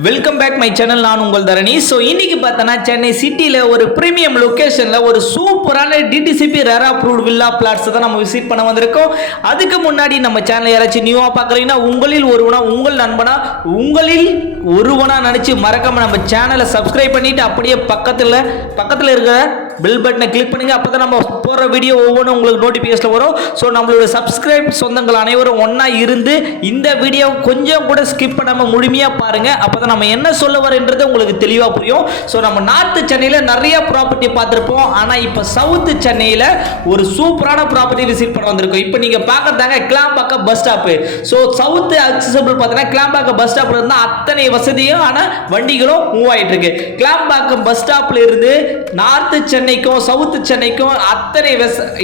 Welcome back my channel. நான் உங்கள் தரணி. So இன்னைக்கு பார்த்தோன்னா சென்னை சிட்டியில் ஒரு ப்ரீமியம் லொக்கேஷனில் ஒரு சூப்பரான DTCP RERA approved villa plots தான் நம்ம விசிட் பண்ண வந்திருக்கோம். அதுக்கு முன்னாடி நம்ம சேனல் யாராச்சும் நியூவாக பார்க்குறீங்கன்னா உங்களில் ஒருவனா, உங்கள் நண்பனா, உங்களில் ஒருவனா நினச்சி மறக்காம நம்ம சேனலை சப்ஸ்கிரைப் பண்ணிட்டு அப்படியே பக்கத்தில் இருக்கிற பெல் பட்டனை கிளிக் பண்ணுங்க. அப்போ தான் நம்ம போகிற வீடியோ ஒவ்வொன்றும் உங்களுக்கு நோட்டிஃபிகேஷன் வரும். ஸோ நம்மளோட சப்ஸ்கிரைப் சொந்தங்கள் அனைவரும் ஒன்றா இருந்து இந்த வீடியோ கொஞ்சம் கூட ஸ்கிப் பண்ணாமல் முழுமையாக பாருங்கள். அப்போ தான் நம்ம என்ன சொல்ல வரன்றது உங்களுக்கு தெளிவாக புரியும். ஸோ நம்ம நார்த்து சென்னையில் நிறைய ப்ராப்பர்ட்டி பார்த்துருப்போம். ஆனால் இப்போ சவுத்து சென்னையில் ஒரு சூப்பரான ப்ராப்பர்ட்டி விசிட் பண்ண வந்திருக்கோம். இப்போ நீங்கள் பார்க்கறதாங்க Kilambakkam bus stop. So south accessible பார்த்தீங்கன்னா கிளாம்பாக்கம் பஸ் ஸ்டாப்பில் இருந்தால் அத்தனை வசதியும் ஆனால் வண்டிகளும் மூவ் ஆகிட்டு இருக்கு. கிளாம்பாக்கம் பஸ் ஸ்டாப்பில் இருந்து நார்த்து சென்னைக்கும் சவுத்து சென்னைக்கும் அத்தனை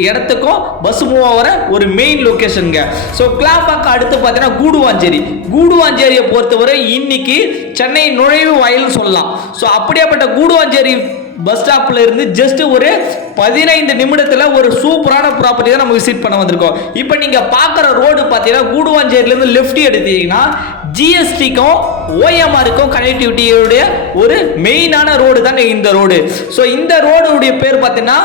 இடத்துக்கும் பஸ் மூவ் ஆகிற ஒரு மெயின் லொகேஷனுங்க. ஸோ கிளாம்பாக்கம் அடுத்து பார்த்தீங்கன்னா கூடுவாஞ்சேரியை பொறுத்தவரை இன்னைக்கு சென்னை நுழைவு வாயில் சொல்லலாம். ஸோ அப்படியேப்பட்ட கூடுவாஞ்சேரி பஸ் ஸ்டாப்ல இருந்து ஜஸ்ட் ஒரு 15 நிமிடத்தில் ஒரு சூப்பரான ப்ராப்பர்ட்டி தான் நம்ம விசிட் பண்ண வந்திருக்கோம். இப்போ நீங்க பார்க்குற ரோடு பார்த்தீங்கன்னா கூடுவாஞ்சேரியிலேருந்து லெஃப்ட் எடுத்தீங்கன்னா ஜிஎஸ்டிக்கும் ஓஎம்ஆருக்கும் கனெக்டிவிட்டியோடைய ஒரு மெயினான ரோடு தாங்க இந்த ரோடு. ஸோ இந்த ரோடுடைய பேர் பார்த்தீங்கன்னா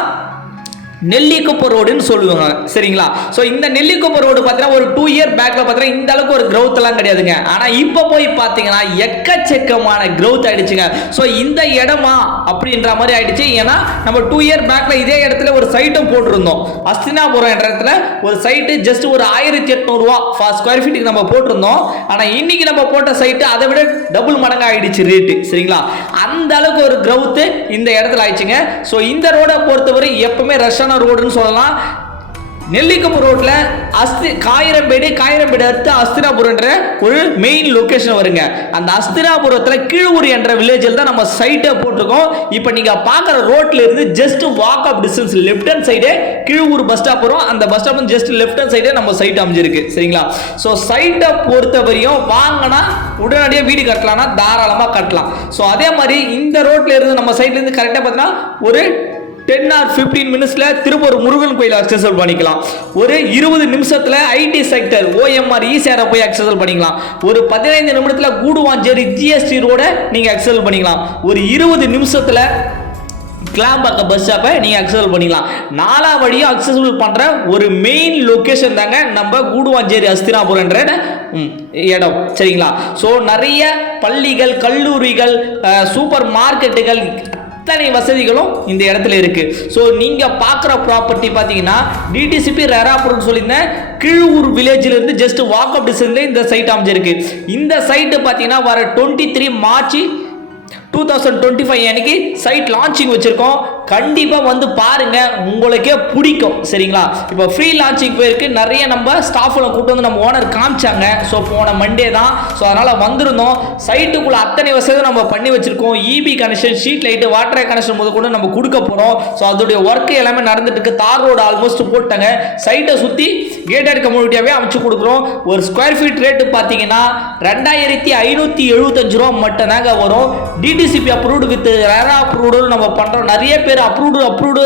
நெல்லிக்குப்பம் ரோடுன்னு சொல்லுவாங்க. சரிங்களா? ஸோ இந்த நெல்லிக்குப்பம் ரோடு பார்த்தீங்கன்னா ஒரு 2 இயர் பேக்ல பார்த்தீங்கன்னா இந்த அளவுக்கு ஒரு growth எல்லாம் கிடையாதுங்க. ஆனால் இப்போ போய் பார்த்தீங்கன்னா எக்கச்சக்கமான growth ஆயிடுச்சுங்க. ஸோ இந்த இடமா அப்படின்ற மாதிரி ஆயிடுச்சு. ஏன்னா நம்ம 2 இயர் பேக்ல இதே இடத்துல ஒரு சைட்டும் போட்டிருந்தோம். அஸ்தினாபுரம் என்ற இடத்துல ஒரு சைட்டு ஜஸ்ட் ஒரு 1800 ரூபா ஸ்கொயர் ஃபீட்டுக்கு நம்ம போட்டிருந்தோம். ஆனால் இன்னைக்கு நம்ம போட்ட சைட்டு அதை விட டபுள் மடங்கு ஆயிடுச்சு ரேட்டு. சரிங்களா? அந்த அளவுக்கு ஒரு growth இந்த இடத்துல ஆயிடுச்சுங்க. ஸோ இந்த ரோடை பொறுத்தவரை எப்பவுமே ரஷ்ஷான ரோடுன்னு சொல்லலாம். நெல்லிக்குப்பம் ரோட்ல காயிரம்பேடு அடுத்து அஸ்தினாபுரம்ன்ற ஒரு மெயின் லொகேஷன் வருங்க. அந்த அஸ்தினாபுரத்துல கீழூர் என்ற வில்லேஜில் தான் நம்ம சைட்டை போட்டிருக்கோம். இப்போ நீங்க பார்க்குற ரோட்ல இருந்து ஜஸ்ட் வாக் அப் distance left hand side Keezhur bus stop வரும். அந்த bus stop just left hand side நம்ம சைட் அமைஞ்சிருக்கு. சரிங்களா? ஸோ சைட்டை பொறுத்தவரையும் வாங்கினா உடனடியாக வீடு கட்டலாம்னா தாராளமாக கட்டலாம். ஸோ அதே மாதிரி இந்த ரோட்ல இருந்து நம்ம சைட்ல இருந்து கரெக்டாக பார்த்தீங்கன்னா ஒரு 10 or 15 மினிட்ஸ்ல திருப்பூர் முருகன் கோயில் அக்சஸ் பண்ணிக்கலாம். ஒரு 20 நிமிஷத்துல ஐடி செக்டர் ஓஎம்ஆர் ஈசிஆரை போய் அக்சஸ் பண்ணிக்கலாம். ஒரு 15 நிமிடத்துல கூடுவாஞ்சேரி ஜிஎஸ்டி ரோட நீங்க அக்சஸ் பண்ணிக்கலாம். ஒரு 20 நிமிஷத்துல கிளாம்பாக்கம் பஸ் ஸ்டாப்பை நீங்க அக்சஸ் பண்ணிக்கலாம். 4 வழியும் அக்சஸபிள் பண்ற ஒரு மெயின் லொகேஷன் தாங்க நம்ம கூடுவாஞ்சேரி அஸ்தினாபுரம் இடம். சரிங்களா? ஸோ நிறைய பள்ளிகள், கல்லூரிகள், சூப்பர் மார்க்கெட்டுகள், அத்தனை வசதிகளும் இந்த இடத்துல இருக்கு. ஸோ நீங்க பார்க்குற ப்ராப்பர்ட்டி பார்த்தீங்கன்னா டிடிசிபி ரேர் அப்ரூவ்ட் சொல்லியிருந்தேன். கீழூர் வில்லேஜில் இருந்து ஜஸ்ட் வாக் அப் டிஸ்டன்ஸ்ல இந்த சைட் அமைஞ்சிருக்கு. இந்த சைட்டு பார்த்தீங்கன்னா வர 23 மார்ச் 2025 அன்னைக்கு சைட் லான்ச்சிங் வச்சிருக்கோம். கண்டிப்பா வந்து பாருங்க, உங்களுக்கே பிடிக்கும். சரிங்களா? இப்போ ஃப்ரீ லான்ச்சிங் போயிருக்கு. நிறைய நம்ம ஸ்டாஃப்ல கூப்பிட்டு வந்து நம்ம ஓனர் காமிச்சாங்க. ஸோ போன மண்டே தான். ஸோ அதனால வந்திருந்தோம். சைட்டுக்குள்ள அத்தனை வசதி நம்ம பண்ணி வச்சிருக்கோம். EB connection, street light, water connection முதல் கூட நம்ம கொடுக்க போறோம். ஸோ அதோடைய ஒர்க் எல்லாமே நடந்துட்டு இருக்கு. தார் ரோடு ஆல்மோஸ்ட் போட்டாங்க. சைட்டை சுத்தி கேட்டட் கம்யூனிட்டியாவே அமைச்சு கொடுக்குறோம். ஒரு ஸ்கொயர் ஃபீட் ரேட்டு பார்த்தீங்கன்னா 2575 ரூபா மட்டும் தாங்க வரும். DTCP approved with rare approved நம்ம பண்றோம். நிறைய பேர் அப்ரூவ்டு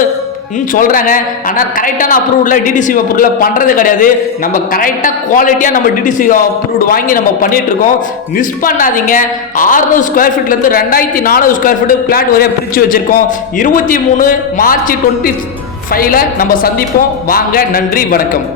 சொல்றாங்க. ஆனால் கரெக்டான அப்ரூவ்ல டிடிசிபி அப்ரூவ்ல பண்றது கிடையாது. நம்ம கரெக்டாக குவாலிட்டியாக நம்ம டிடிசிபி அப்ரூவ்டு வாங்கி நம்ம பண்ணிட்டு இருக்கோம். மிஸ் பண்ணாதீங்க. 600 ஸ்கொயர் ஃபீட்ல இருந்து 2400 ஸ்கொயர் ஃபீட் பிளாட் வரைய பிரிச்சு வச்சிருக்கோம். 23 மார்ச் 25 நம்ம சந்திப்போம். வாங்க. நன்றி, வணக்கம்.